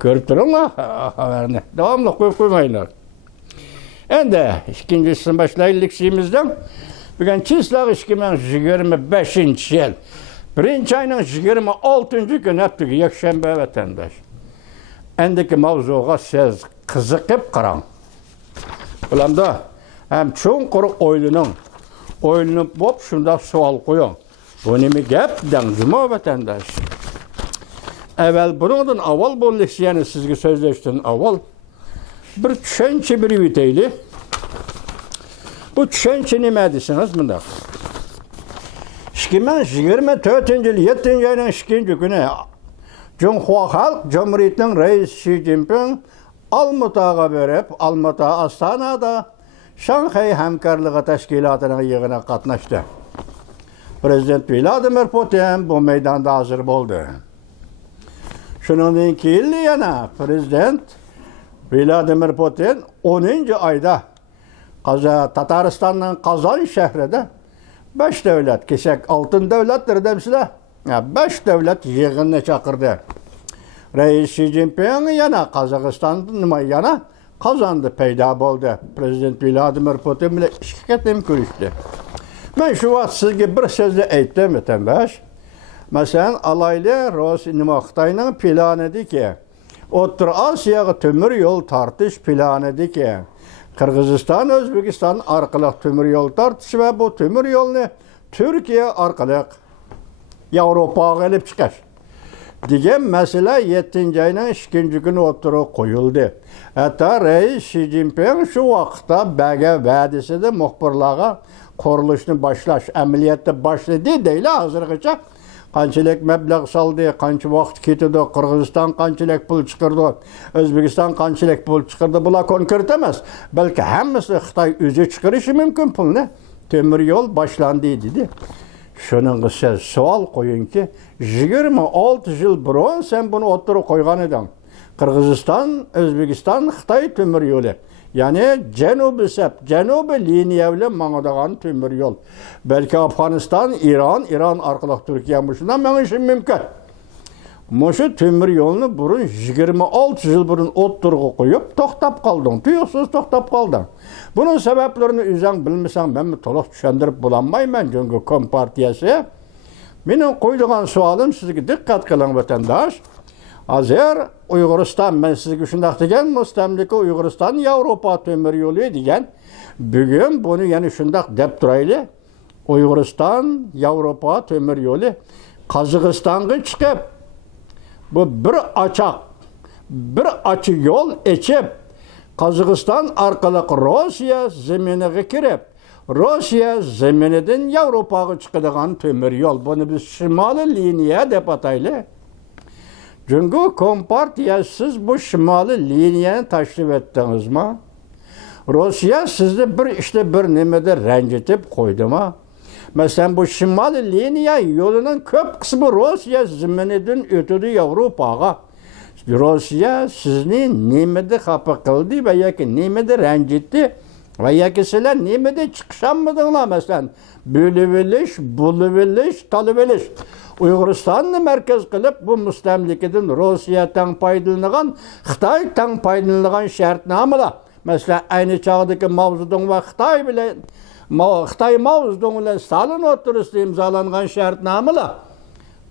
Görüp durun haberini. Devamlı koymayınlar. Endi ikincisini başlayırıq şeyimizden. Bugün çislaq 2025 yıl. Birinci ayının 26. günü heptiki yakşembe vatandaş. Endiki mavzuğa siz kızıqıp qaran. Bulamda hem çoğunqur oylanıp bop şunda sual koyun. Bu nemi gep dengcuma vatandaş. Evvel bunun avval bu leksiyonu sizge sözleştirin avval bir düşençe bir viteyli. Bu düşençe ne desiniz bunda? 2024 yıl 7. ayının 2. günü Cumhuriyet Halk Cumhuriyeti'nin reis Xi Jinping Almatağa verip Almata Astana'da Şanghay Hemkarlığı Teşkilatı'nın yığına katlaştı. Prezident Vladimir Putin bu meydanda hazır oldu. Şunun ki yıl yana Prezident Vladimir Putin 10. ayda Tataristan'ın Kazan şehrinde 5 devlet, kesek altın devlettir demişler. 5 devlet yığınına çakırdı. Reis Xi Jinping yana Kazakistan'ın yana kazandı peyda oldu. Prezident Vladimir Putin bile şirketim görüştü. Ben şu vaxt sizge bir sözle eytdim vatandaş. Mesela alaylı Rusya Xitayning planıdır ki O'rta Osiyoga temir yol tartish planıdır ki Qirg'iziston O'zbekiston orqali temir yol tartish ve bu temir yolni Türkiye orqali Yevropaga olib chiqish degan masala 7. ayning 2. günü o'tirib qo'yildi. Hatta Reis Xi Jinping şu vaqtda belge va'dasida muxbirlarga qurilishni boshlash amaliyotda boshladi deyli hozirgacha. Qanchalik mablag' soldi, qancha vaqt ketdi, Qirg'iziston qanchalik pul chiqardi, O'zbekiston qanchalik pul chiqardi, bular konkret emas. Balki hammasi Xitoy o'zi chiqarishi mumkin pulni. Temir yo'l boshlandi dedi. Shuning siz savol qo'yingki, 26 yil burun sen buni o'tirib qo'ygan eding. Qirg'iziston, O'zbekiston, Xitoy temir yo'li. Yani Janubi liniya bilan mangadigan temir yo'l. Belki Afg'oniston, İran orqali Turkiya shundan mangishi mumkin. Mushu temir yo'lni burun 26 yil burun o'ttirg'i qo'yib to'xtab qolding. Tuyuqsiz to'xtab qolding. Bunun sebeplerini o'zing bilmasang men to'liq tushuntirib bo'lolmayman. Çünkü Kompartiyasi mening qo'ydigan savolim sizga diqqat qiling vatandosh. Hazır Uyg'uriston, ben sizga shunday degan, mustamlika Uyg'uriston Yevropa temir yo'li degan. Bugun buni yana shunday deb turayli. Uyg'uriston Yevropa temir yo'li Qozog'istonga chiqib, bu bir açık yo'l echib, Qozog'iston orqali Rossiya zeminiga kirib, Rossiya zeminidan Yevropaga chiqadigan temir yo'l. Buni biz shimoliy liniya deb atayli. Çünkü Kompartiya siz bu şimali liniyani taşrif ettiniz mi? Rusya sizni bir nimede rencitip koydu mu? Mesela bu şimali liniya yolunun köp kısmı Rusya zimininden ötüdü Avrupa'ya. Rusya sizni nimede xafa kıldı veya ki nimede rencitti veya ki sizler nimede çıkışamadınlar mesela. Bölüveliş, buluveliş, talıveliş. Uyg'uriston'ni merkez qilib bu mustamlikadan Rossiya tang foydalangan, Xitoy tang foydalangan shartnomalar. Mesela aynı çağdaki mavzudun ve Xitoy mavzudun bilan Stalin o'rtasida imzolangan shartnomalar.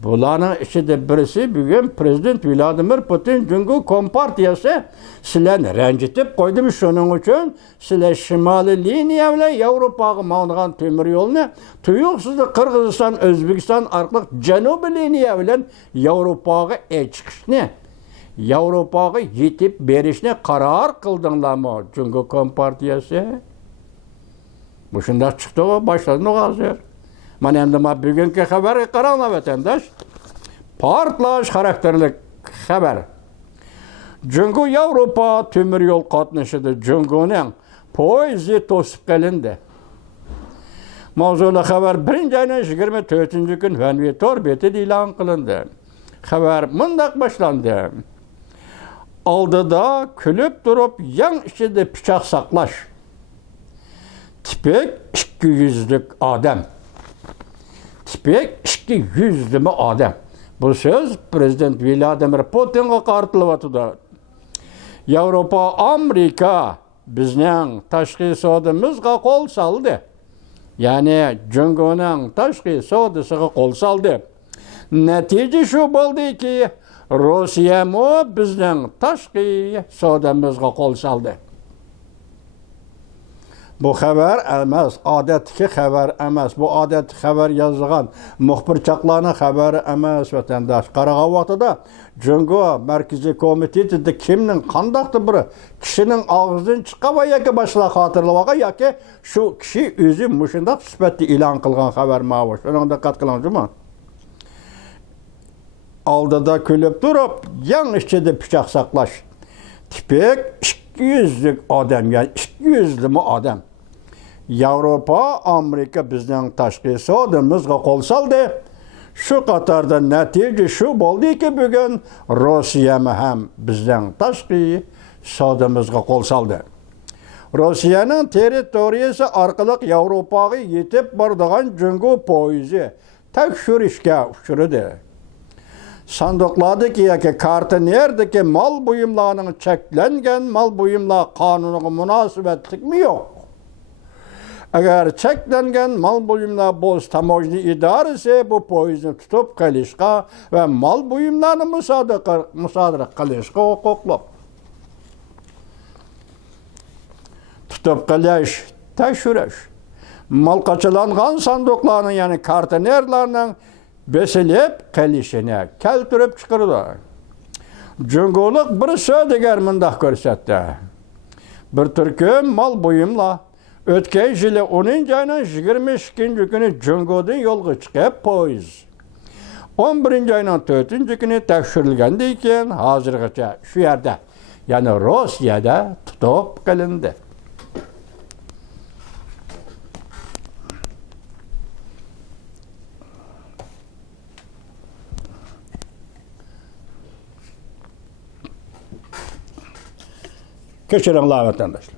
Bularning ichida birisi bugün Prezident Vladimir Putin çünkü Kompartiyasi sizlarni ranjitib qo'ydi. Shuning uchun sizlar shimoliy liniya bilan Yevropaga mangdigan temir yo'lni tuyuqsiz Qirg'iziston, O'zbekiston orqali janubiy liniya bilan Yevropaga chiqishni, Yevropaga yetib berishni qaror qildinglarmi? Çünkü Kompartiyasi bu shunday chiqdi va boshladi hozir. Mana endi bugungi xabarga qaranglar vatandosh. Portlash xarakterli xabar. Jungo Yevropa temir yo'l qatnashida Jungoning poyezdi to'sib qilindi. Mavzuli xabar 1-ayning 24 kun Vanvitor betida e'lon qilindi. Xabar mundaq boshlandi. Oldida kulib turib, yang ichida pichoq saqlash. Tipik 200'lük adam. Tipik 200'lü adam. Bu söz Prezident Vladimir Putin'e qartılıb atıdı. Avropa, Amerika bizning tashqi savdomizga qo'l soldi. Ya'ni Jungoning tashqi savdosiga qo'l soldi. Natija shu bo'ldiki, Rossiya mu bizning tashqi savdomizga qo'l soldi. Bu xabar emas, odatdagi xabar emas. Bu odatdagi xabar yozilgan muxbirchaqlarning xabari emas, vatandosh. Qaragan vaqtida Jungo Markaziy komitetida kimning qandaqdir bir kishining og'zidan chiqqan va yoki boshqa xotirlagan yoki shu kishi o'zi mushundaq sifatda e'lon qilgan xabar ma'lum. Shunga diqqat qilingizmi? Oldida kulib turib, yang ichida pichoq saqlash. Tipik 200lik odam, ya'ni 200li odam. Avropa, Amerika bizning tashqi savdomizga qo'l soldi. Shu qatorda natija shu bo'ldiki, bugun Rossiya ham bizning tashqi savdomizga qo'l soldi. Rossiyaning territoriyasi orqali Avropaga yetib boradigan Jungo poyezi tekshirishga uchradi. Sandıqlardaki yoki kartonerdagi mal buyumlarning cheklangan mal buyumlar qonuniga munosabatlikmi yo'q? Agar cheklangan mal buyumlar bo'lsa, tamojni idorasi bu poyezdni tutib qolishga va mal buyumlarni musodara qilishga huquqli. Tutib qolish, tekshirish, mal qachilangan sandıqlarning, ya'ni kartonerlarning besilib qilishini keltirib chiqardi. Jungolik bir savdogar mundaq ko'rsatdi. Bir turkum mal buyumlar o'tgan yili 10-oyning 22-kuni Jungodan yo'lga chiqib, poyez 11-oyning 4-kuni tekshirilgandan keyin hozirgacha shu yerda, ya'ni Rossiyada tutib qilindi. Kechiringlar vatandoshlar.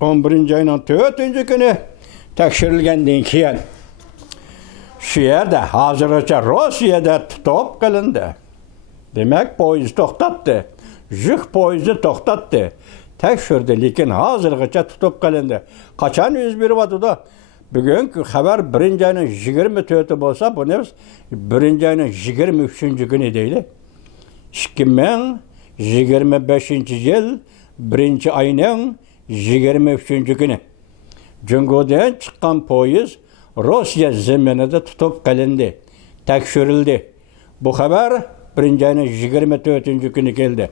On birinci ayının 4-cü günü tekshirilgandan keyin shu yerda hozirgacha Rossiyada tutib qilindi. Demak, poyezd to'xtatdi. Yuk poyezdi to'xtatdi. Tekshirdi, lekin hozirgacha tutib qilindi. Qachon yuz beryapti? Bugungi xabar 1-oyning 24-i bo'lsa, buni biz 1-oyning 23-kuni deydi. 2025-yil 1-oyning 23-kuni. Jungodan chiqqan poyez Rossiya zaminida tutib qilindi, tekshirildi. Bu xabar 1-oyning 24-kuni keldi.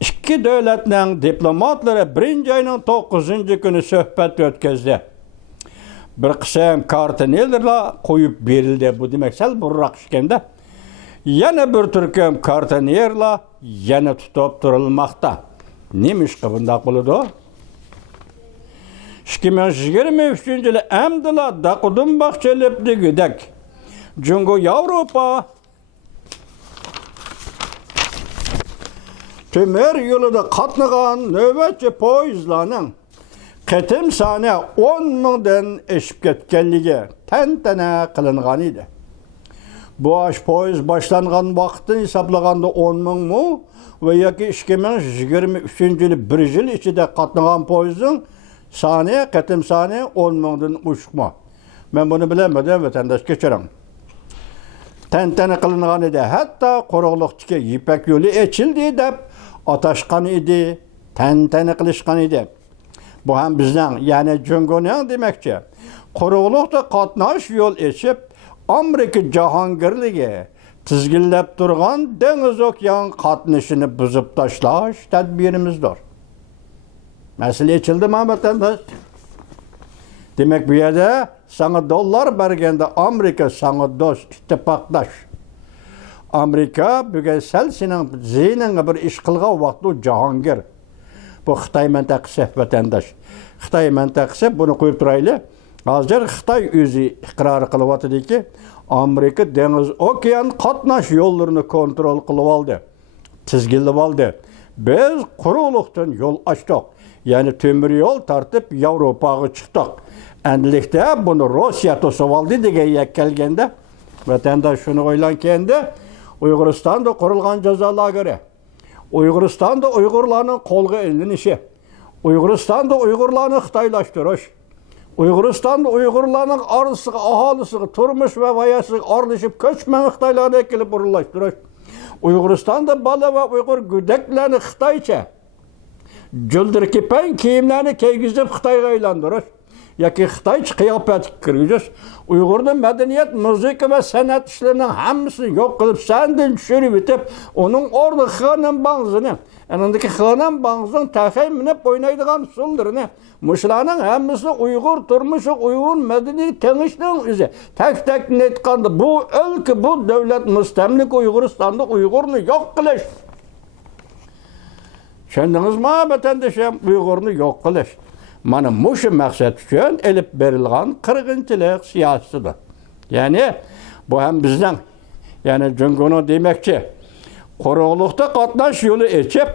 İki davlatning diplomatlari 1-oyning 9-kuni suhbat o'tkazdi. Bir qism kartonerlar qo'yib berildi. Bu demak sal burroq ishganda. Yana bir turkum kartonerlar yana tutib turilmoqda. Nima ish bunday bo'ladi? 2023-yili amdila daqudum baxchelibdigidek. Jungo Avropa temir yo'lida qatnagan navbatchi poyezdlarning qatim soni 10 mingdan oshib ketganligi tantana qilingan edi. Bu poyezd boshlangan vaqtni hisoblaganda 10 ming mu va yoki 2023-yili 1 yil ichida qatnagan poyezdning soni, qatim soni 10 mingdan oshiqma. Men buni bilmadim, vatandosh kechiring. Tantana qilingan edi. Hatto quruqliqdagi Ipak yo'li ochildi deb atashgan edi, tantana qilishgan edi. Bu ham bizning, ya'ni Jungoning demakchi, quruqliqda qatnash yo'l ochib, Amerika jahongirligi tizginlab turgan dengiz okean qatnashini buzib tashlash tadbirimizdir. Masala ochildi vatandosh. Demak, bu yerda sana dollar berganda Amerika sana do'st, ittifoqdosh. Amerika bugun sal sening ziyningga bir ish qilgan vaqtda jahongir. Bu Xitoy mintaqasi vatandosh. Xitoy mintaqasi buni qo'yib turaylik. Hozir Xitoy o'zi iqror qilyaptiki, Amerika dengiz okean qatnash yo'llarini kontrol qilib oldi. Tizginlab oldi. biz quruqlıqdan yol açtık. Yani temir yol tartıp Avrupa'ya çıktık. Endilikte bunu Rusya tosub aldı diye kelgende vatandaş şunu oylankende Uyg'uristonda qurilgan jazo göre. Uyg'uristonda Uyg'urlarning qo'lga ilinishi, Uyg'uristonda Uyg'urlarni xitoylashtirish, Uyg'uristonda Uyg'urlarning aholisiga turmush va g'oyasiga orlashib ko'chman Xitoylarga kelib o'rinlashtirish, Uyg'uristonda bola va Uyg'ur go'daklarni Xitoycha juldir kepan kiyimlarni kiygizib Xitoyga aylantirish yoki Xitoycha qiyofat kirgizish, Uyg'urning madaniyat, musiqa va san'at ishlarining hammasini yo'q qilib, sandan tushirib etib, uning o'rniga Xanan Bangzini, anandagi Xanan Bangzning taxay minib o'ynaydigan usullarini, mushlarning hammasini Uyg'ur turmushi, Uyg'ur madaniyat tengishning o'zi. Tak-takni aytganda, bu o'lka, bu davlat mustamlik Uyg'uristonda Uyg'urni yo'q qilish. Tushundingizmi, vatandoshim? Uyg'urni yo'q qilish. Mana mushu maqsad uchun elib berilgan qirg'inchilik siyosatidir. Ya'ni bu ham bizning, ya'ni Jungo'ni demakchi, quruqlikda qatnash yo'li echib,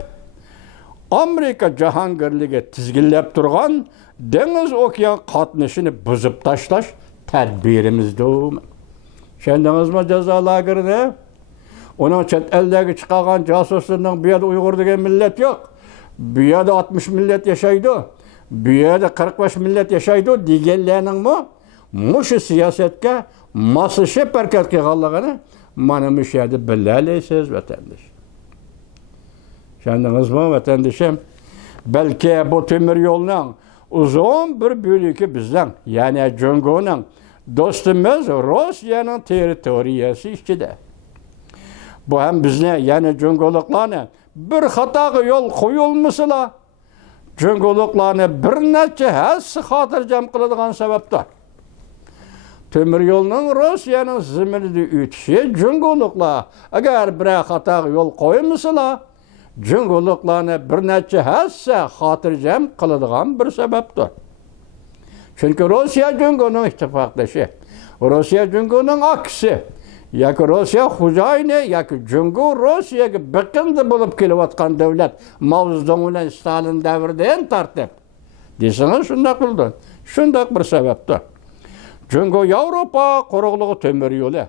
Amerika jahongirligi tizginlab turgan dengiz okean qatnashini buzib tashlash tadbirimizdir. Tushundingizmi jazo lagerini? Onun chet eldagi chiqargan josuslarning bu yerda Uyg'ur degan millat yo'q. Bu yerda 60 millat yashaydi. Bu yerda 45 millat yashaydi deganlarning mushu siyosatga moslashib harakat qilganligini mana shu yerda bilalaysiz vatandosh. Tushundingizmi vatandoshim? Balki bu temir yo'lning uzun bir bo'ligi bizdan, ya'ni Jungo'ning do'stimiz Rossiyaning territoriyasi ichida. Bu ham bizni, ya'ni Jungo'liklarni bir xatoga yo'l qo'yilmasala, Jungo'liklarni bir necha hassa xotirjam qiladigan sababdir. Temir yo'lning Rossiyaning zaminida o'tishi Jungo'liklar agar bir xatoga yo'l qo'ymasalar, Jungo'liklarni bir necha hassa xotirjam qiladigan bir sababdir. Chunki Rossiya Jungo'ning ittifoqdoshi, Rossiya Jungo'ning aksi. Yoki Rossiya xo'jayini yoki Jungo Rossiyaga biqindi bo'lib kelayotgan davlat Mao Zedong bilan Stalin davridan tortib desangiz shunday qildi. Shunday bir sababdir. Jungo Yevropa quruqligi temir yo'li,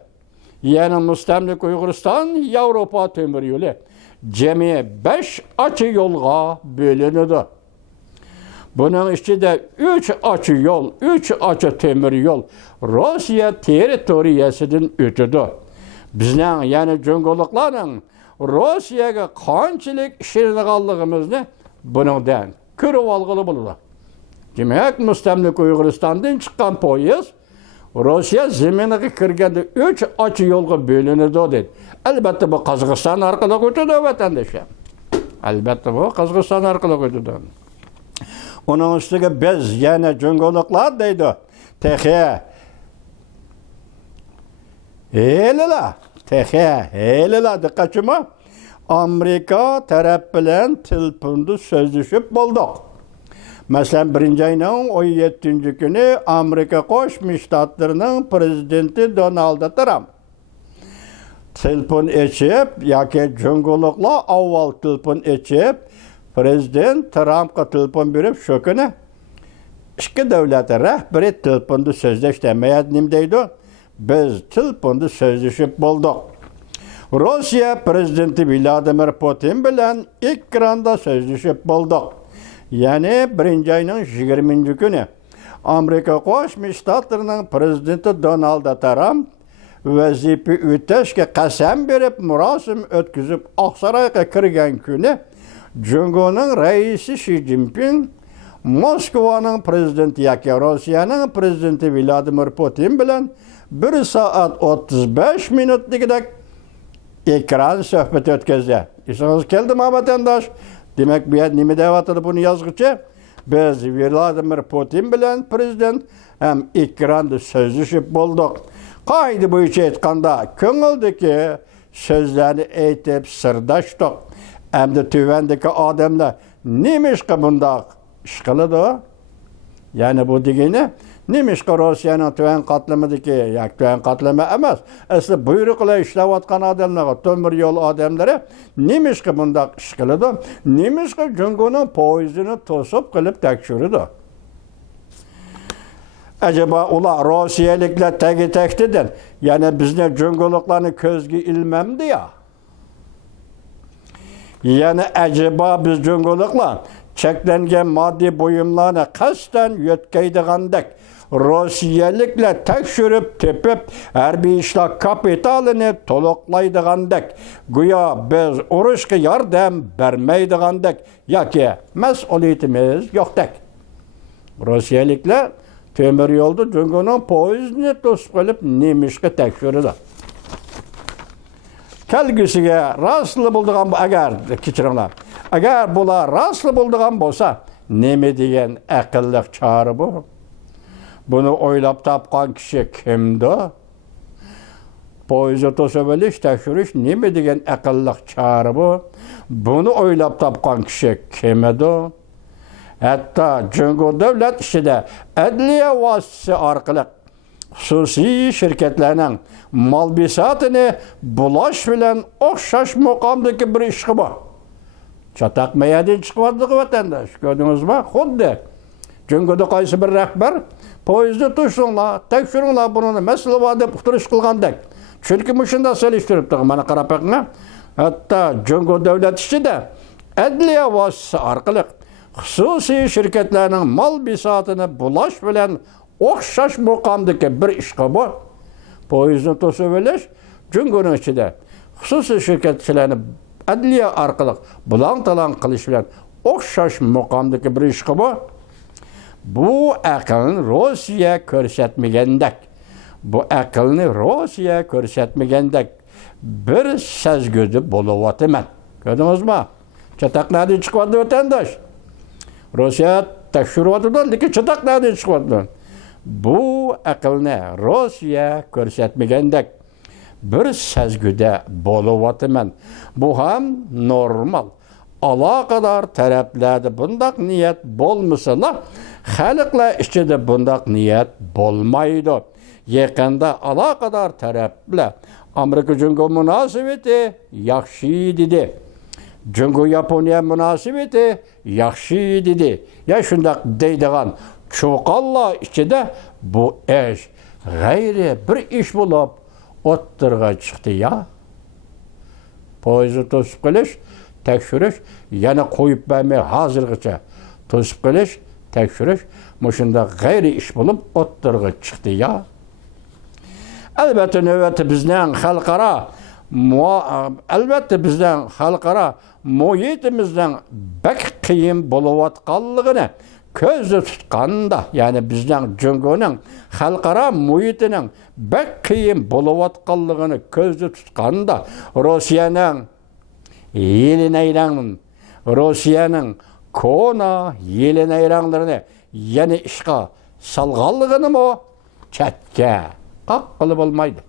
yana mustamlik Uyg'uriston Yevropa temir yo'li jami 5 ochiq yo'lga bo'linadi. Buning ichida 3 ochiq yo'l, 3 ochiq temir yo'l Rossiya territoriyasidan o'tadi. Bizning, ya'ni Jungo'liklarning Rossiyaga qanchalik ishlanganligimizni buningdan ko'rib olg'ili bo'ladi. Demak, mustamlik Uyg'uristondan chiqqan poyezd Rossiya zaminiga kirganda 3 ochiq yo'lga bo'linadi dedi. Albatta bu Qozog'iston orqali o'tadi vatandoshlar. Albatta bu Qozog'iston orqali o'tadi. Onun üstüge biz, yani Jungo'liklar deydi. Tehe. Helila diqqatçımı? Amerika taraf bilan telefonda sözleşip bulduk. Mesela 1 ayının 17. günü Amerika Qo'shma Shtatlarining prezidenti Donald Trump telefon açıp, yoki Jungo'liklar avval telefon açıp Prezident Trump'a telefon berib shu kuni ikki davlat rahbari telefonda so'zlashdi. Nim deydi? Biz telefonda so'zlashib bo'ldik. Rossiya prezidenti Vladimir Putin bilan ekranda so'zlashib bo'ldik. Ya'ni 1 ayning 20 kuni Amerika Qo'shma Shtatlarining prezidenti Donald Trump vazifa o'tashga qasam berib, murosim o'tkazib Oqsaroyga kirgan kuni Jungo'ning raisi Xi Jinping, Moskvaning prezidenti yoki Rossiyaning prezidenti Vladimir Putin bilan 1 soat 35 minutlikdek ekran suhbat o'tkazdi. Esingiz keldimi vatandosh? Demak, bu yer nima deyapti buni yozg'ichi? Biz Vladimir Putin bilan prezident ham ekranda so'zlashib bo'ldik. Qoida bo'yicha aytganda, ko'ngildagi so'zlarni aytib sirdashdik. Endi tuvandagi odamlar nima ishqa bundaq ish qiladi? Ya'ni bu degani Nemişki Rusiyanın tüven katlamıdaki, yak tüven katlama emas, asli buyrukla işlevatkan adamlara, tömür yol adamları, nemişki bunda iş kılıdı, nemişki Cungo'nun poizini tosup kılıp tekşürüdü. Acaba ular Rusiyalikler tegi tektidir, yani bizne Cungoluklarını közgü ilmemdi ya. Yani acaba biz Cungoluklar çeklengen maddi buyumlarını kasten yötkeydiğindek Rusiyalikler tekşürüp tepip her bir işler kapitalini toluklaydiğindek güya biz uruşki yardım vermeydiğindek yaki mesuliyetimiz yoktek. Rusiyalikler temir yolda Cungo'nun poizini tosup kılıp nemişki tekşürüdü. Kelgüsüge rastlı bulduğum agar kiçirimler. Agar bular rastlı bulduğum bolsa neme degan akıllık çağrı bu? Bunu oylap tapkan kişi kimdi? Poizi tosup tekşürüş neme degan akıllık çağrı bu? Bunu oylap tapkan kişi kim edi? Hatta Cungo devlet işide adliye vasıtası arkalık xususiy şirketlerinin malbisatını bulaş bilen okşaş mukamdaki bir işi bu. Çatak meyadin çıkmadığı vatandaş. Gördünüz mü? Xuddi. Cungo'da qaysı bir rahbar poizdi tuşsunlar, tekşürünler bunu mesele var deb uqtirish qilgandek. Çünkü muşunda seliştiripti. Mana qarab bakın. Hatta Cungo devlet işide adliye vasıtası arkalık xususiy şirketlerinin malbisatını bulaş bilen okşaş mukamdaki bir işi bu. Poizni tosup elish Cungo'nun içinde xususiy şirketçilerini adliye arkalık bulan talan qilish bilen okşaş mukamdaki bir işi bu. Bu akılni Rusiya ko'rsatmagandek. Bu akılni Rusiya ko'rsatmagandek bir sezgüdü bo'lyapman. Ko'rdingizmi? Çataklardan chiqyapti vatandaş. Rusiya tekshiryapti, lekin çataklardan chiqyapti. Bu akılni Rusiya ko'rsatmagandek bir sezgüde bo'lyapman. Bu ham normal. Alaqadar taraflarda bundaq niyat bo'lmasa, xalqlar ichida bundaq niyat bo'lmaydi. Yaqinda alaqadar taraflar Amerika Cungo munosabati yaxshi dedi. Cungo Yaponiya munosabati yaxshi dedi. Ya shundaq deydigan cho'qonlar ichida bu ish g'ayri bir ish bo'lib o'ttirga chiqdi ya. Poizni to'sib qilish, tekshirish, yana qo'yib bermay hozirgacha to'sib qilish, tekshirish, mushunda g'ayri ish bo'lib o'ttirga chiqdi ya. Albatta navbati bizning xalqaro muhitimizdan bak qiyin bo'layotganligini ko'zda tutganda, ya'ni bizning Cungo'ning xalqaro muhitining bak qiyin bo'layotganligini ko'zda tutganda, Rusiyaning kona yelinayranlarini yana ishga salganligini mo chatga qilib olmaydi.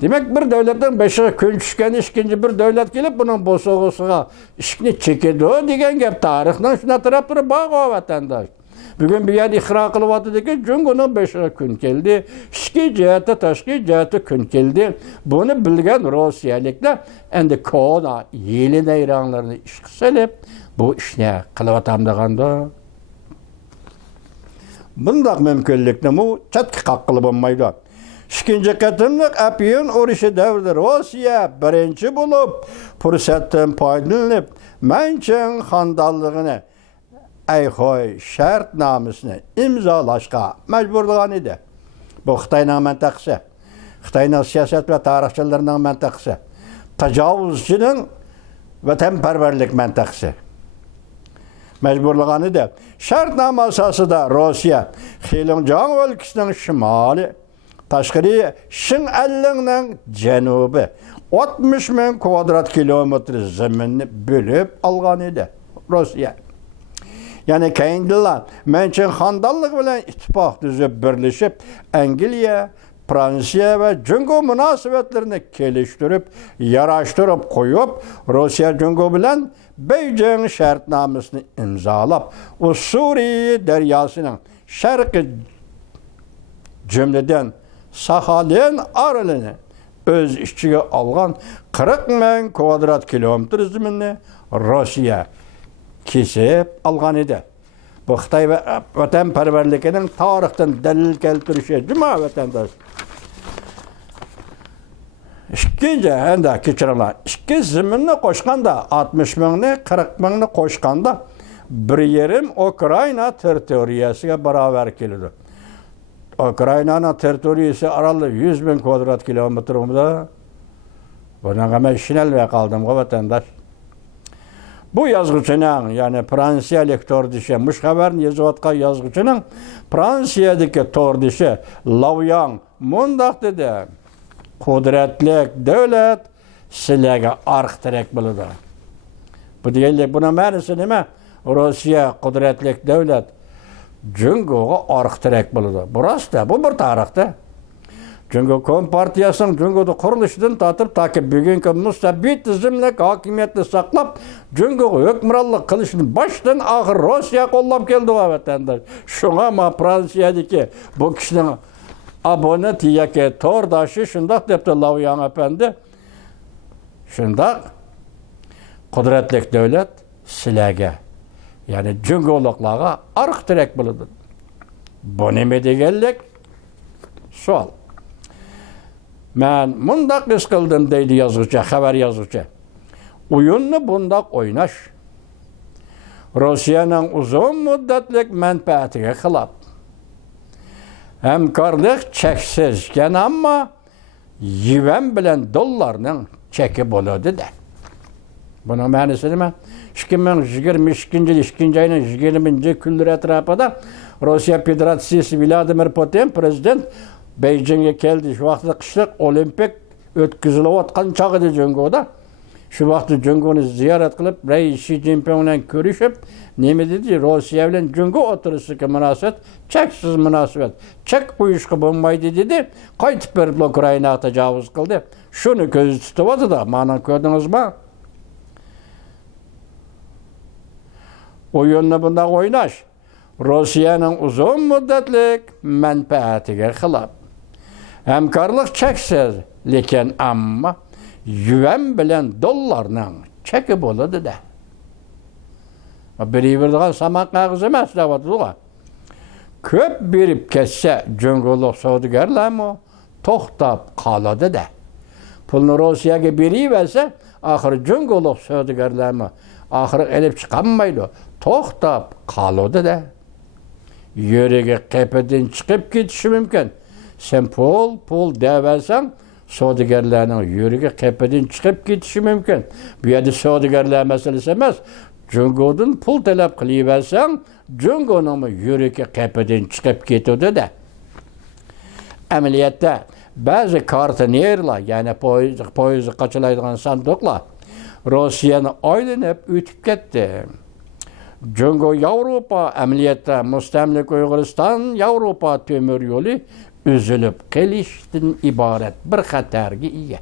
Demek bir devletten beşiğe kun tushgan ikinci bir devlet kelib bunun bosog'isiga ishni chekadi degan gap tarixdan shuna taraf turib bog'a vatandosh. Bugun bu yer ixro qilyaptiki, Cungo'ning beşiğe kun keldi, ichki jihati, tashqi jihati kun keldi. Buni bilgan Rossiyaliklar endi kona yeli nayronlarini ishga solib bu ishni qilyapam deganda. Bundaq mumkinlikni mu chatga qilib bo'lmaydi. İkinci qatımlıq Apiyon urushi davrida Rossiya birinchi bo'lib fursatdan foydalanib Manchun xonadonligini ayxoy shartnomasini imzolashga majburlagan edi. Bu Xitoyning mintaqasi, Xitoyning siyosat va tarixchilarining mintaqasi, tajovuzchining vatanparvarlik mintaqasi. Majburlagan edi. Shartnoma asosida Rossiya Xinjiang o'lkasining shimoli Taşqari Şin'allingning janubi 60 ming kvadrat kilometr zaminni bölüp algan edi Rossiya. Yani keyindilar Manchun xonadonligi bilan ittifoq tuzib birlashib Angliya, Fransiya va Cungo munosabatlarini kelishtirib, yarashtirib qo'yib, Rossiya Cungo bilan Beijing shartnomasini imzolab, u Suriya daryosining Şərqi cümleden Sahalin aralığını öz işçiye algan 40 bin kvadrat kilometr zimini Rusya kesip algan idi. Bu Xitay ve vatanperverlikinin tarihten delil keltirişi cuma vatandaş. İkinci hende keçirirler. İki zimini koşkanda 60 binini 40 binini koşkanda bir yerim Ukrayna teritoriyasına beraber geliyor. Ukrayna'nın teritoriyası aralı 100 bin kvadrat kilometrumda. Buna hemen şinelve kaldım vatandaş. Bu yazgıcının yani Fransiyalik tordişe müşhaberini yazıvatkan yazgıcının Fransiyadaki tordişe Lavyan mundaq dedi. Kudretlik devlet silega arqtirek buludu. Bu deyildik buna mänisi nime? Rusya kudretlik devlet Cüngo'ga arqtirek buludu. Burası da bu bir tarixte. Cüngo Kompartiyasının Cüngo'da kuruluşundan tatıp takip bugünkü müstabit tizimlik hakimiyetini saklap Cüngo'ga hükmranlık kılışını baştan ahir Rusya kollap geldi o vatandaş. Şuna ama Fransiyadaki bu kişinin abone tiyake tordaşı şundak depti Lavyan efendi. Şundak kudretlik devlet silege yani Cüngo'luklara arqtirek buludu. Bu neme degellik? Sual. Men mundaq iş kıldım deydi yazıcı, haber yazıcı. Uyunlu bundaq oynaş. Rusya'nın uzun müddetlik menfaatine xilap. Hemkarlık çeksizken ama yuan bilen dollarının çeki buludu da. Bunun mänisi nime? 2022 ayının 20. kündür etrafında Rusya Federasyası Vladimir Putin prezident Beijing'e geldi. Şu vaxtda kışlık olimpik ötküzülüp atkan çağı edi Cüngo'da. Şu vaxtda Cüngo'nu ziyaret kılıp Reis Xi Jinping'le görüşüp neme dedi? Rusya ile Cüngo oturusundaki münasebet çeksiz münasebet. Çek uyuşku bulmaydı dedi. Kaytıp verip Ukrayna'ya tecavüz kıldı. Şunu gözü tutuvadı da. Mana gördünüz mü? Oyunla bunda oynaş. Rusya'nın uzun müddetlik menfaatine xilap. Hemkarlık çeksiz, lekin amma yuan bilen dollarının çeki boludu da. Biri birdiğen samak ağzı emas davadılar. Köp berip kesse Cüngoluk savdugarlar mı toxtab qaladı da. Pulunu Rusya'ya biri verse ahir Cüngoluk savdugarlar mı ahir elip çıkanmaydı. Toxtab qaladı da. Yörege qepeden çıkıp ketişi mümkün. Sen pul deversen savdugarlarning yörege qepeden çıkıp ketişi mümkün. Bu yerda savdugarlar meselesi emas. Cüngo'dan pul talep qiliversen Cüngo'nun yörege qepeden çıkıp ketudi da. Amaliyotda bazı kartonerlar yani poyezd qachilaydigan sanduqlar Rossiyani aylanib o'tib ketdi. Cüngo Avrupa amaliyotda mustamlik Uyg'uriston Avrupa temir yo'li üzülüp kelishdan iborat bir xatarga ega.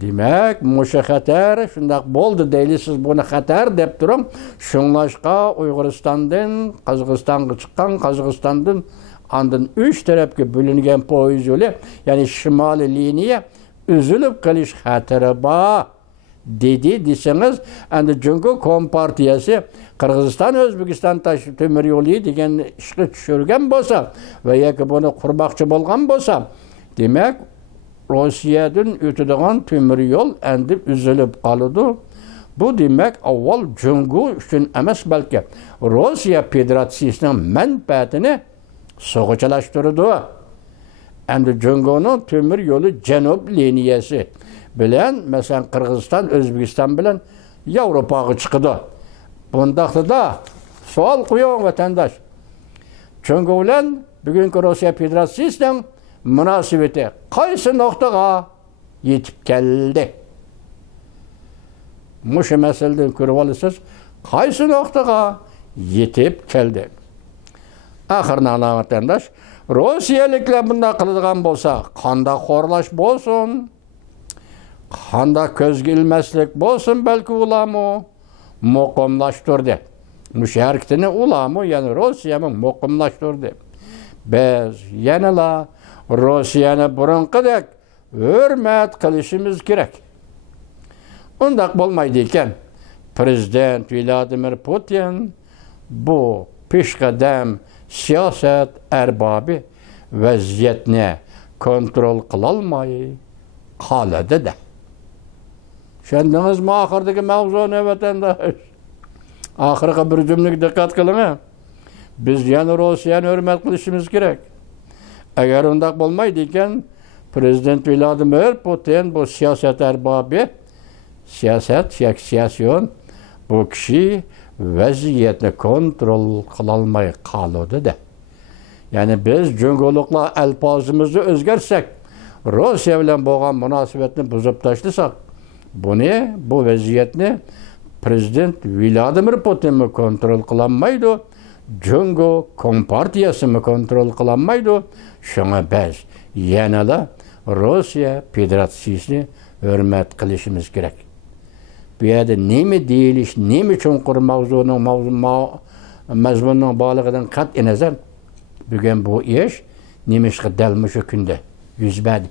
Demak, musha xatar shundaq bo'ldi deysiz buni xatar deb turing. Shunlashqa Uyg'uristondan Qozog'istonga chiqqan, Qozog'istondan andın 3 tarafga bo'lingan poyezd yo'li, ya'ni shimoliy liniya üzülüp qelish xatari bor. Dedi deseniz, endi Cüngo Kompartiyası Kırgızistan Özbekistan temir yolu degan ishga tushirgan bo'lsa va yoki buni qurmoqchi bo'lgan bo'lsa, demak Rossiyadan o'tadigan temir yo'l endi uzilib qoladi. Bu demak avval Cüngo uchun emas, balki Rossiya Federatsiyasining manfaatini so'g'ichalashtirdi. Endi Cüngo'nun temir yolu Janub liniyasi bilen mesela Kırgızistan, Özbekistan bilen Avrupa'ya çıkdı. Bundaqda da sual koyuyor vatandaş. Çünkü ulan bugünkü Rusya Federasyası'nın münasebeti qaysı noktaya yetip geldi? Muşu meseleden görüp alırsanız qaysı noktaya yetip geldi? Ahırına vatandaş Rusiyalikler bunda kıldıgan bolsa, kanda xorlaş bolsun, kanda köz gelmeslik bolsun belki ulamı muqamlaştırdı. Müşerikini ulamı yani Rusya'nın muqimlaştırdı. Biz yanıla Rusya'nı burunqidek hürmet qilishimiz kerak. Undaq bo'lmaydi ekan. Prezident Vladimir Putin bu peshqadam siyosat arbobi vaziyatni kontrol qilolmay qoladi-da. Tushundingizmi oxirdagi mavzuni vatandosh? Oxirgi bir jumlaga diqqat qiling. Biz yana Rossiyani hurmat qilishimiz kerak. Agar undaq bo'lmaydi ekan, Prezident Vladimir Putin bu siyosat arbobi, siyasiyon bu kishi vaziyatni kontrol qilolmay qoladi-da. Ya'ni biz jungoliklar alpozimizni o'zgarsak, Rossiya bilan bo'lgan munosabatni buzib tashlasak, bu vaziyatni Prezident Vladimir Putin kontrol qilolmaydi, Jungo Kompartiyasi kontrol qilolmaydi. Shunga biz yanada Rossiya Federatsiyasini hurmat qilishimiz kerak. Bu yerda nima deyilish, nima chunqur mazmunning borligidan qat'iy nazar bugun bu ish nemishqa dal shu kunda yuz berdi.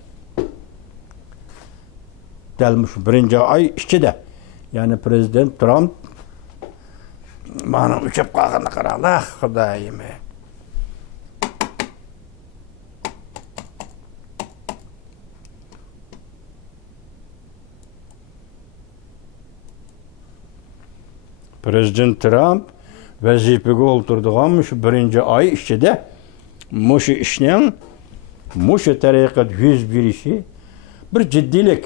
Dal shu birinchi oy ichida, ya'ni Prezident Trump mana uchib qolganini qaranglar, Xudoyim. Prezident Trump vazifaga o'ltirdigan shu birinchi oy ichida shu ishning shu tariqada yuz berishi bir jiddiylik.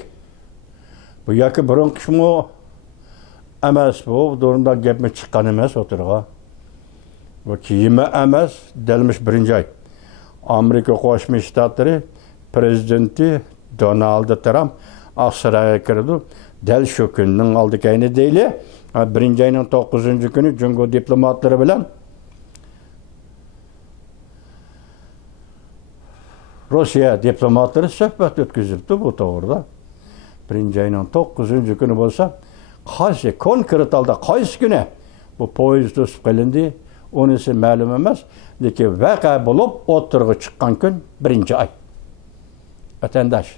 Bu yoki birinqishmi emas, bu o'rnida gapmi chiqqan emas o'tirg'a. Bu kiyimi emas, dalmish birinchi oy. Amerika Qo'shma Shtatlari prezidenti Donald Trump Avstraliyaga kirdi. Dal shu kunning oldikayni deyli. Birinchi ayning 9-kuni Jungo diplomatlari bilan Rossiya diplomatlari suhbat o'tkazibdi bu to'g'rida. Birinchi ayning 9-kuni bo'lsa, qaysi konkret holda qaysi kuni bu poyezd to'sib qilindi, unisi ma'lum emas, lekin vaqa bo'lib o'tirg'i chiqqan kun birinchi oy. Vatandosh,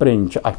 birinchi oy.